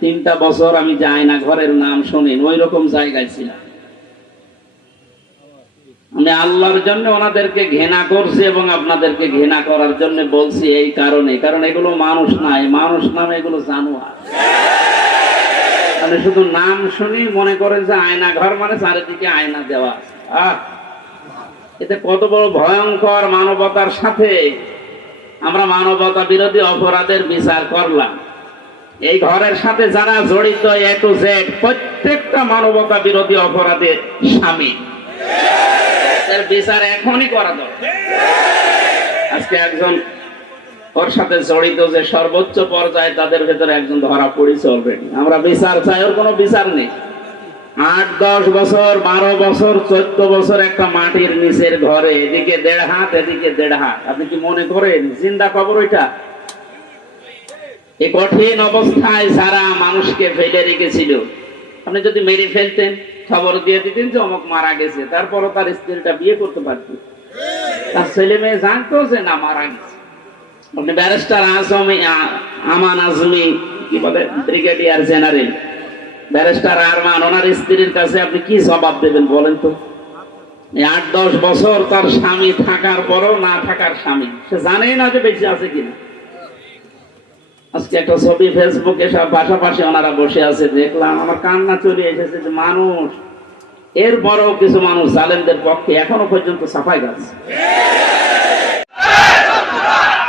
3টা বছর আমি যাই না ঘরের নাম শুনিনি, ওই রকম জায়গায় ছিলাম। আমি আল্লাহর জন্য ওনাদেরকে ঘৃণা করছি এবং আপনাদেরকে ঘৃণা করার জন্য বলছি এই কারণে, কারণ এগুলো মানুষ নাই, মানুষ নামে এগুলো জানোয়ার। মানে শুধু নাম শুনি মনে করেন যে আয়না ঘর মানে চারিদিকে আয়না দেওয়া আছে। এতে কত বড় ভয়ঙ্কর মানবতার সাথে আমরা মানবতা বিরোধী অপরাধের বিচার করলাম। এই ঘরের সাথে যারা জড়িত A to Z প্রত্যেকটা মানবতা বিরোধী অপরাধের শামিল। এর বিচার এখনই করা দরকার। আজকে একজন ওর সাথে জড়িত যে সর্বোচ্চ পর্যায়ে তাদের ভেতরে একজন ধরা পড়েছে অলরেডি। আমরা বিচার চাই, ওর কোনো বিচার নেই। 8-10 বছর 12 বছর 14 বছর একটা মাটির নিচের ঘরে, এদিকে 1.5 হাত এদিকে 1.5 হাত। আপনি কি মনে করেন জিন্দা কবর ওইটা? এই কঠিন অবস্থায় যারা মানুষকে ফেলে রেখেছিল, আপনি যদি মেরে ফেলতেন খবর দিয়ে দিতেন যে অমুক মারা গেছে, তারপরও তার স্ত্রীটা বিয়ে করতে পারত, তার ছেলে মেয়ে জানতো যে না মারা গেছে। আপনি ব্যারিস্টার আমান আজমি কি বলে ব্রিগেডিয়ার জেনারেল ব্যারিস্টার আরমান, ওনার স্ত্রীর কাছে আপনি কি জবাব দেবেন বলেন তো? 8-10 বছর তার স্বামী থাকার পরও না থাকার স্বামী, সে জানেই না যে বেঁচে আছে কিনা। আজকে একটা ছবি ফেসবুকে সব পাশাপাশি ওনারা বসে আছে, দেখলাম, আমার কান্না চলে এসেছে যে মানুষ, এরপরেও কিছু মানুষ জালেমদের পক্ষে এখনো পর্যন্ত সাফাই গাচ্ছে।